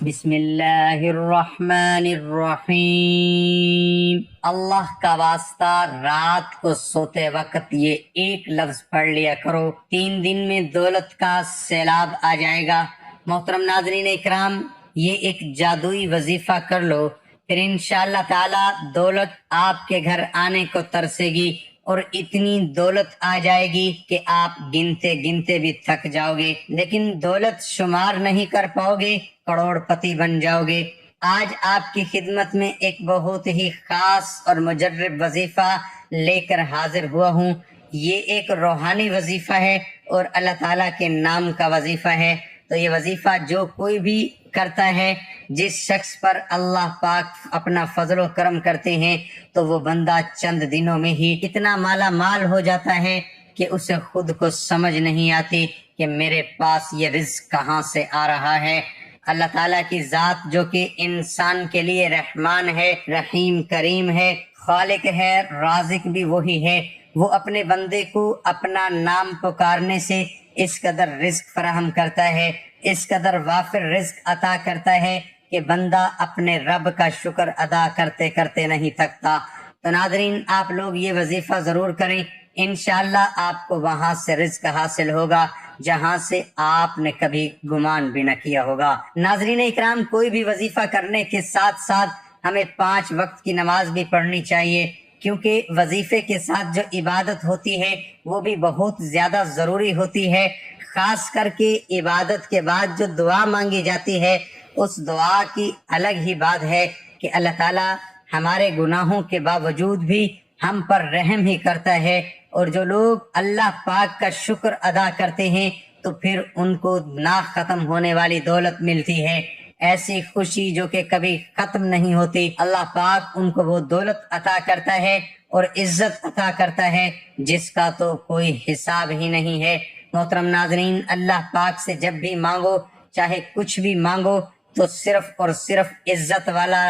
بسم اللہ الرحمن الرحیم۔ اللہ کا واسطہ رات کو سوتے وقت یہ ایک لفظ پڑھ لیا کرو، 3 دن میں دولت کا سیلاب آ جائے گا۔ محترم ناظرین اکرام، یہ ایک جادوئی وظیفہ کر لو، پھر انشاءاللہ تعالی دولت آپ کے گھر آنے کو ترسے گی اور اتنی دولت آ جائے گی کہ آپ گنتے گنتے بھی تھک جاؤ گے، لیکن دولت شمار نہیں کر پاؤ گے، کروڑ پتی بن جاؤ گے۔ آج آپ کی خدمت میں ایک بہت ہی خاص اور مجرب وظیفہ لے کر حاضر ہوا ہوں۔ یہ ایک روحانی وظیفہ ہے اور اللہ تعالیٰ کے نام کا وظیفہ ہے۔ تو یہ وظیفہ جو کوئی بھی کرتا ہے، جس شخص پر اللہ پاک اپنا فضل و کرم کرتے ہیں، تو وہ بندہ چند دنوں میں ہی اتنا مالا مال ہو جاتا ہے کہ اسے خود کو سمجھ نہیں آتی کہ میرے پاس یہ رزق کہاں سے آ رہا ہے۔ اللہ تعالیٰ کی ذات جو کہ انسان کے لیے رحمان ہے، رحیم کریم ہے، خالق ہے، رازق بھی وہی ہے، وہ اپنے بندے کو اپنا نام پکارنے سے اس قدر رزق فراہم کرتا ہے، اس قدر وافر رزق عطا کرتا ہے کہ بندہ اپنے رب کا شکر ادا کرتے کرتے نہیں تھکتا۔ تو ناظرین، آپ لوگ یہ وظیفہ ضرور کریں، انشاءاللہ آپ کو وہاں سے رزق حاصل ہوگا جہاں سے آپ نے کبھی گمان بھی نہ کیا ہوگا۔ ناظرین اکرام، کوئی بھی وظیفہ کرنے کے ساتھ ساتھ ہمیں 5 وقت کی نماز بھی پڑھنی چاہیے، کیونکہ وظیفے کے ساتھ جو عبادت ہوتی ہے وہ بھی بہت زیادہ ضروری ہوتی ہے۔ خاص کر کے عبادت کے بعد جو دعا مانگی جاتی ہے، اس دعا کی الگ ہی بات ہے کہ اللہ تعالیٰ ہمارے گناہوں کے باوجود بھی ہم پر رحم ہی کرتا ہے، اور جو لوگ اللہ پاک کا شکر ادا کرتے ہیں تو پھر ان کو نہ ختم ہونے والی دولت ملتی ہے، ایسی خوشی جو کہ کبھی ختم نہیں ہوتی۔ اللہ پاک ان کو وہ دولت عطا کرتا ہے اور عزت عطا کرتا ہے جس کا تو کوئی حساب ہی نہیں ہے۔ محترم ناظرین، اللہ پاک سے جب بھی مانگو، چاہے کچھ بھی مانگو، تو صرف اور صرف عزت والا،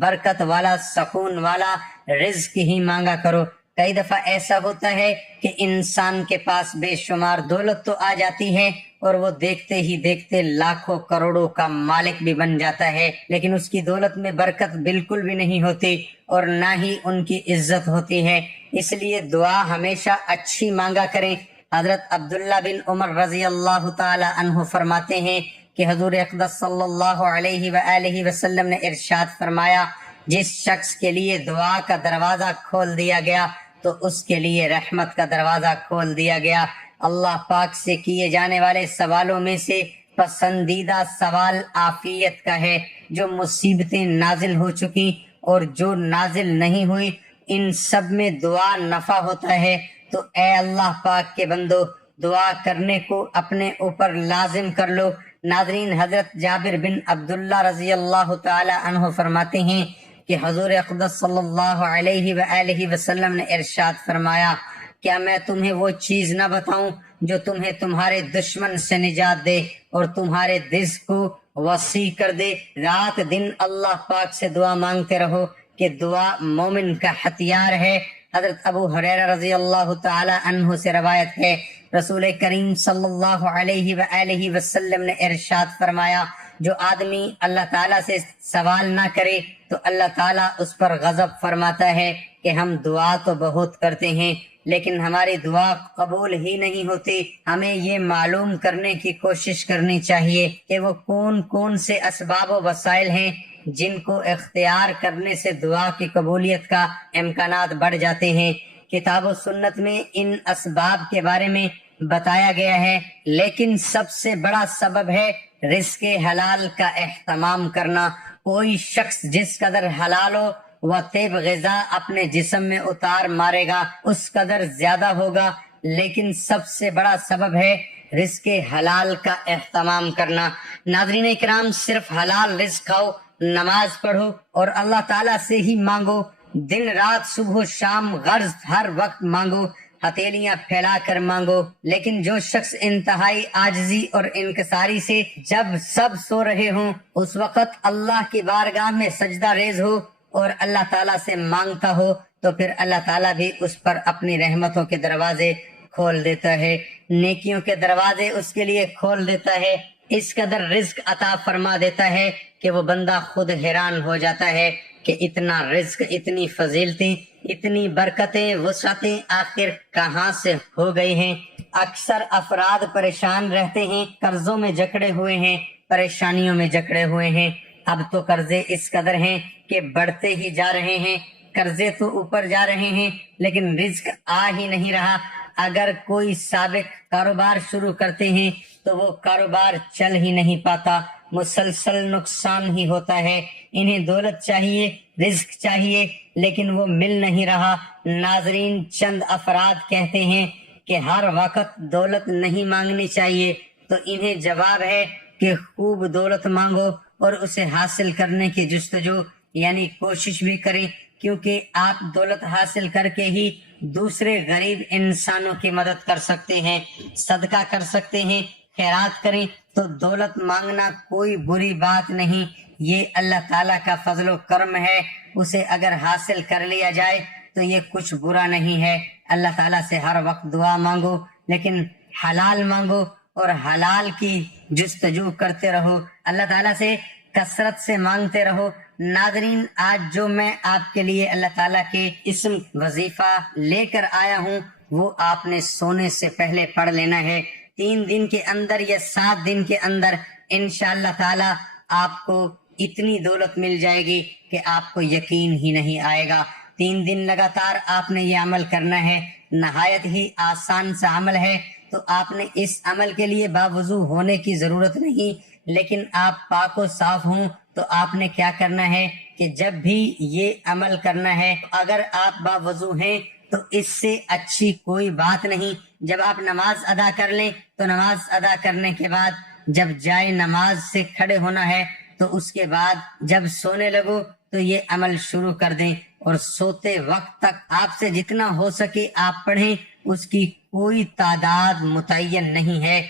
برکت والا، سکون والا رزق ہی مانگا کرو۔ کئی دفعہ ایسا ہوتا ہے کہ انسان کے پاس بے شمار دولت تو آ جاتی ہے اور وہ دیکھتے ہی دیکھتے لاکھوں کروڑوں کا مالک بھی بن جاتا ہے، لیکن اس کی دولت میں برکت بالکل بھی نہیں ہوتی اور نہ ہی ان کی عزت ہوتی ہے۔ اس لیے دعا ہمیشہ اچھی مانگا کریں۔ حضرت عبداللہ بن عمر رضی اللہ تعالی عنہ فرماتے ہیں کہ حضور اقدس صلی اللہ علیہ وآلہ وسلم نے ارشاد فرمایا، جس شخص کے لیے دعا کا دروازہ کھول دیا گیا تو اس کے لیے رحمت کا دروازہ کھول دیا گیا۔ اللہ پاک سے کیے جانے والے سوالوں میں سے پسندیدہ سوال عافیت کا ہے۔ جو مصیبتیں نازل ہو چکی اور جو نازل نہیں ہوئی، ان سب میں دعا نفع ہوتا ہے۔ تو اے اللہ پاک کے بندو، دعا کرنے کو اپنے اوپر لازم کر لو۔ ناظرین، حضرت جابر بن عبداللہ رضی اللہ تعالی عنہ فرماتے ہیں کہ حضور اقدس صلی اللہ علیہ وآلہ وسلم نے ارشاد فرمایا، کیا میں تمہیں وہ چیز نہ بتاؤں جو تمہیں تمہارے دشمن سے نجات دے اور تمہارے رزق کو وسیع کر دے؟ رات دن اللہ پاک سے دعا مانگتے رہو کہ دعا مومن کا ہتھیار ہے۔ حضرت ابو ہریرہ رضی اللہ تعالی عنہ سے روایت ہے، رسول کریم صلی اللہ علیہ وآلہ وسلم نے ارشاد فرمایا، جو آدمی اللہ تعالیٰ سے سوال نہ کرے تو اللہ تعالیٰ اس پر غضب فرماتا ہے کہ ہم دعا تو بہت کرتے ہیں لیکن ہماری دعا قبول ہی نہیں ہوتی۔ ہمیں یہ معلوم کرنے کی کوشش کرنی چاہیے کہ وہ کون کون سے اسباب و وسائل ہیں جن کو اختیار کرنے سے دعا کی قبولیت کا امکانات بڑھ جاتے ہیں۔ کتاب و سنت میں ان اسباب کے بارے میں بتایا گیا ہے، لیکن سب سے بڑا سبب ہے رزق حلال کا اہتمام کرنا۔ کوئی شخص جس قدر حلال و طیب غذا اپنے جسم میں اتار مارے گا اس قدر زیادہ ہوگا، لیکن سب سے بڑا سبب ہے رزق حلال کا اہتمام کرنا۔ ناظرین اکرام، صرف حلال رزق کھاؤ، نماز پڑھو اور اللہ تعالیٰ سے ہی مانگو، دن رات صبح و شام غرض ہر وقت مانگو، ہتھیلیاں پھیلا کر مانگو، لیکن جو شخص انتہائی عاجزی اور انکساری سے جب سب سو رہے ہوں اس وقت اللہ کی بارگاہ میں سجدہ ریز ہو اور اللہ تعالیٰ سے مانگتا ہو، تو پھر اللہ تعالیٰ بھی اس پر اپنی رحمتوں کے دروازے کھول دیتا ہے، نیکیوں کے دروازے اس کے لیے کھول دیتا ہے۔ اس قدر رزق عطا فرما دیتا ہے کہ وہ بندہ خود حیران ہو جاتا ہے کہ اتنا رزق، اتنی فضیلتیں، اتنی برکتیں، وسعتیں آخر کہاں سے ہو گئی ہیں۔ اکثر افراد پریشان رہتے ہیں، قرضوں میں جکڑے ہوئے ہیں، پریشانیوں میں جکڑے ہوئے ہیں۔ اب تو قرضے اس قدر ہیں کہ بڑھتے ہی جا رہے ہیں، قرضے تو اوپر جا رہے ہیں لیکن رزق آ ہی نہیں رہا۔ اگر کوئی سابق کاروبار شروع کرتے ہیں تو وہ کاروبار چل ہی نہیں پاتا، مسلسل نقصان ہی ہوتا ہے۔ انہیں دولت چاہیے، رزق چاہیے، لیکن وہ مل نہیں رہا۔ ناظرین، چند افراد کہتے ہیں کہ ہر وقت دولت نہیں مانگنی چاہیے، تو انہیں جواب ہے کہ خوب دولت مانگو اور اسے حاصل کرنے کی جستجو یعنی کوشش بھی کریں، کیونکہ آپ دولت حاصل کر کے ہی دوسرے غریب انسانوں کی مدد کر سکتے ہیں، صدقہ کر سکتے ہیں، خیرات کریں۔ تو دولت مانگنا کوئی بری بات نہیں، یہ اللہ تعالیٰ کا فضل و کرم ہے۔ اسے اگر حاصل کر لیا جائے تو یہ کچھ برا نہیں ہے۔ اللہ تعالیٰ سے ہر وقت دعا مانگو، لیکن حلال مانگو اور حلال کی جستجو کرتے رہو، اللہ تعالیٰ سے کثرت سے مانگتے رہو۔ ناظرین، آج جو میں آپ کے لیے اللہ تعالیٰ کے اسم وظیفہ لے کر آیا ہوں وہ آپ نے سونے سے پہلے پڑھ لینا ہے۔ 3 دن کے اندر یا 7 دن کے اندر انشاءاللہ تعالیٰ آپ کو اتنی دولت مل جائے گی کہ آپ کو یقین ہی نہیں آئے گا۔ 3 دن لگاتار آپ نے یہ عمل کرنا ہے، نہایت ہی آسان سا عمل ہے۔ تو آپ نے اس عمل کے لیے باوضو ہونے کی ضرورت نہیں، لیکن آپ پاک و صاف ہوں تو آپ نے کیا کرنا ہے کہ جب بھی یہ عمل کرنا ہے، اگر آپ باوضو ہیں تو اس سے اچھی کوئی بات نہیں۔ جب آپ نماز ادا کر لیں تو نماز ادا کرنے کے بعد جب جائے نماز سے کھڑے ہونا ہے تو اس کے بعد جب سونے لگو تو یہ عمل شروع کر دیں، اور سوتے وقت تک آپ سے جتنا ہو سکے آپ پڑھیں، اس کی کوئی تعداد متعین نہیں ہے۔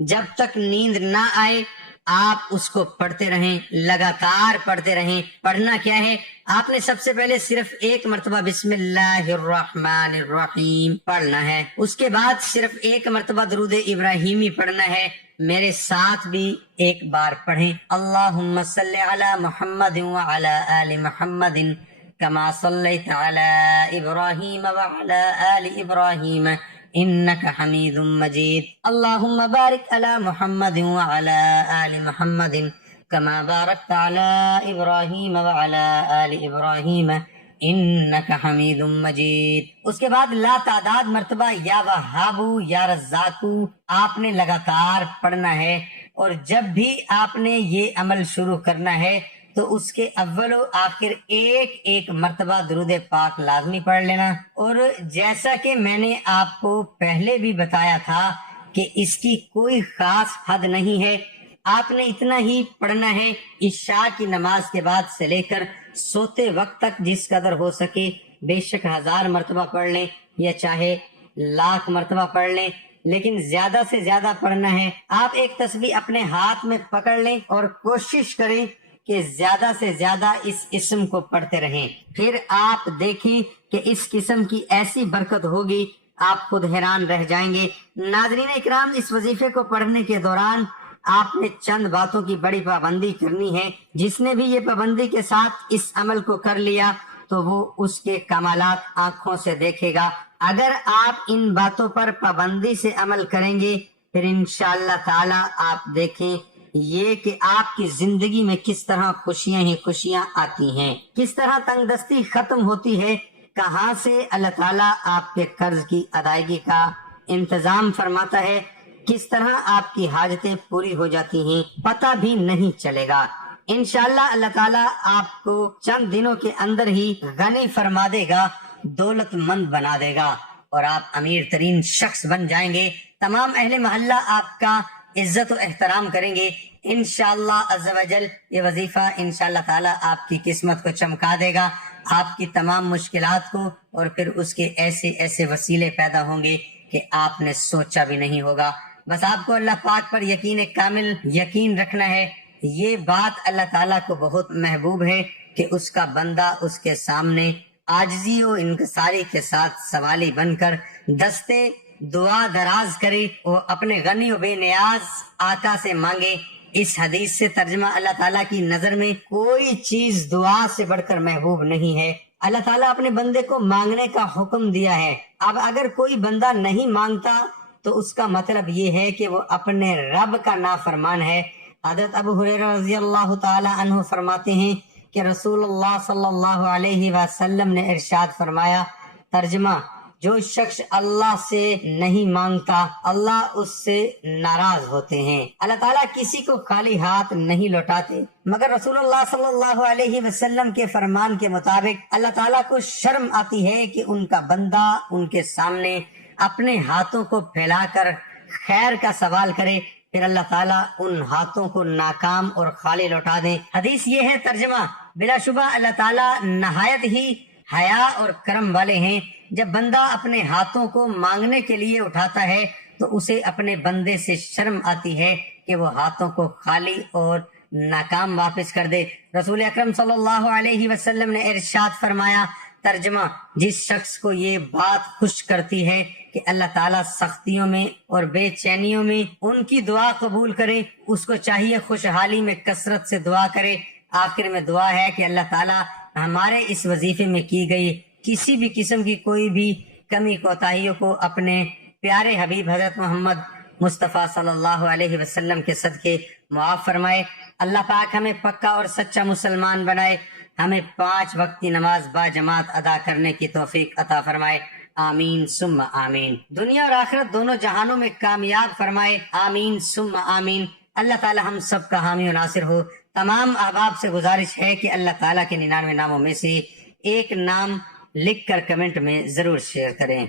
جب تک نیند نہ آئے آپ اس کو پڑھتے رہیں، لگاتار پڑھتے رہیں۔ پڑھنا کیا ہے؟ آپ نے سب سے پہلے صرف 1 مرتبہ بسم اللہ الرحمن الرحیم پڑھنا ہے، اس کے بعد صرف 1 مرتبہ درود ابراہیمی پڑھنا ہے۔ میرے ساتھ بھی ایک بار پڑھیں، اللہم صلی علی محمد وعلی آل محمد کما صلیت علی ابراہیم وعلی آل ابراہیم انک حمید مجید، اللہم بارک علی محمد وعلی آل محمد کما بارکت علی ابراہیم وعلی آل ابراہیم انک حمید مجید۔ اس کے بعد لا تعداد مرتبہ یا وہابو یا رزاقو آپ نے لگاتار پڑھنا ہے، اور جب بھی آپ نے یہ عمل شروع کرنا ہے تو اس کے اول و آخر ایک مرتبہ درود پاک لازمی پڑھ لینا۔ اور جیسا کہ میں نے آپ کو پہلے بھی بتایا تھا کہ اس کی کوئی خاص حد نہیں ہے، آپ نے اتنا ہی پڑھنا ہے۔ عشاء کی نماز کے بعد سے لے کر سوتے وقت تک جس قدر ہو سکے، بے شک 1000 مرتبہ پڑھ لیں یا چاہے 1,00,000 مرتبہ پڑھ لیں، لیکن زیادہ سے زیادہ پڑھنا ہے۔ آپ ایک تسبیح اپنے ہاتھ میں پکڑ لیں اور کوشش کریں کہ زیادہ سے زیادہ اس اسم کو پڑھتے رہیں۔ پھر آپ دیکھیں کہ اس قسم کی ایسی برکت ہوگی، آپ خود حیران رہ جائیں گے۔ ناظرین اکرام، اس وظیفے کو پڑھنے کے دوران آپ نے چند باتوں کی بڑی پابندی کرنی ہے۔ جس نے بھی یہ پابندی کے ساتھ اس عمل کو کر لیا تو وہ اس کے کمالات آنکھوں سے دیکھے گا۔ اگر آپ ان باتوں پر پابندی سے عمل کریں گے پھر انشاءاللہ تعالی آپ دیکھیں یہ کہ آپ کی زندگی میں کس طرح خوشیاں ہی خوشیاں آتی ہیں، کس طرح تنگ دستی ختم ہوتی ہے، کہاں سے اللہ تعالیٰ آپ کے قرض کی ادائیگی کا انتظام فرماتا ہے، کس طرح آپ کی حاجتیں پوری ہو جاتی ہیں، پتہ بھی نہیں چلے گا۔ انشاءاللہ اللہ تعالیٰ آپ کو چند دنوں کے اندر ہی غنی فرما دے گا، دولت مند بنا دے گا، اور آپ امیر ترین شخص بن جائیں گے۔ تمام اہل محلہ آپ کا عزت و احترام کریں گے۔ انشاءاللہ عز و جل یہ وظیفہ انشاءاللہ تعالیٰ آپ کی قسمت کو چمکا دے گا، آپ کی تمام مشکلات کو، اور پھر اس کے ایسے ایسے وسیلے پیدا ہوں گے کہ آپ نے سوچا بھی نہیں ہوگا۔ بس آپ کو اللہ پاک پر کامل یقین رکھنا ہے۔ یہ بات اللہ تعالیٰ کو بہت محبوب ہے کہ اس کا بندہ اس کے سامنے عاجزی و انکساری کے ساتھ سوالی بن کر دستے دعا دراز کرے، وہ اپنے غنی و بے نیاز آقا سے مانگے۔ اس حدیث سے ترجمہ اللہ تعالیٰ کی نظر میں کوئی چیز دعا سے بڑھ کر محبوب نہیں ہے۔ اللہ تعالیٰ اپنے بندے کو مانگنے کا حکم دیا ہے۔ اب اگر کوئی بندہ نہیں مانگتا تو اس کا مطلب یہ ہے کہ وہ اپنے رب کا نافرمان ہے۔ حضرت ابو ہریرہ رضی اللہ تعالی عنہ فرماتے ہیں کہ رسول اللہ صلی اللہ علیہ وسلم نے ارشاد فرمایا، ترجمہ: جو شخص اللہ سے نہیں مانگتا اللہ اس سے ناراض ہوتے ہیں۔ اللہ تعالیٰ کسی کو خالی ہاتھ نہیں لوٹاتے، مگر رسول اللہ صلی اللہ علیہ وسلم کے فرمان کے مطابق اللہ تعالیٰ کو شرم آتی ہے کہ ان کا بندہ ان کے سامنے اپنے ہاتھوں کو پھیلا کر خیر کا سوال کرے، پھر اللہ تعالیٰ ان ہاتھوں کو ناکام اور خالی لوٹا دیں۔ حدیث یہ ہے، ترجمہ: بلا شبہ اللہ تعالیٰ نہایت ہی حیا اور کرم والے ہیں۔ جب بندہ اپنے ہاتھوں کو مانگنے کے لیے اٹھاتا ہے تو اسے اپنے بندے سے شرم آتی ہے کہ وہ ہاتھوں کو خالی اور ناکام واپس کر دے۔ رسول اکرم صلی اللہ علیہ وسلم نے ارشاد فرمایا، ترجمہ: جس شخص کو یہ بات خوش کرتی ہے کہ اللہ تعالیٰ سختیوں میں اور بے چینیوں میں ان کی دعا قبول کرے، اس کو چاہیے خوشحالی میں کثرت سے دعا کرے۔ آخر میں دعا ہے کہ اللہ تعالیٰ ہمارے اس وظیفے میں کی گئی کسی بھی قسم کی کوئی بھی کمی کوتاہیوں کو اپنے پیارے حبیب حضرت محمد مصطفیٰ صلی اللہ علیہ وسلم کے صدقے معاف فرمائے۔ اللہ پاک ہمیں پکا اور سچا مسلمان بنائے، ہمیں 5 وقتی نماز با جماعت ادا کرنے کی توفیق عطا فرمائے، آمین ثم آمین۔ دنیا اور آخرت دونوں جہانوں میں کامیاب فرمائے، آمین ثم آمین۔ اللہ تعالی ہم سب کا حامی و ناصر ہو۔ تمام احباب سے گزارش ہے کہ اللہ تعالیٰ کے 99 ناموں میں سے ایک نام لکھ کر کمنٹ میں ضرور شیئر کریں۔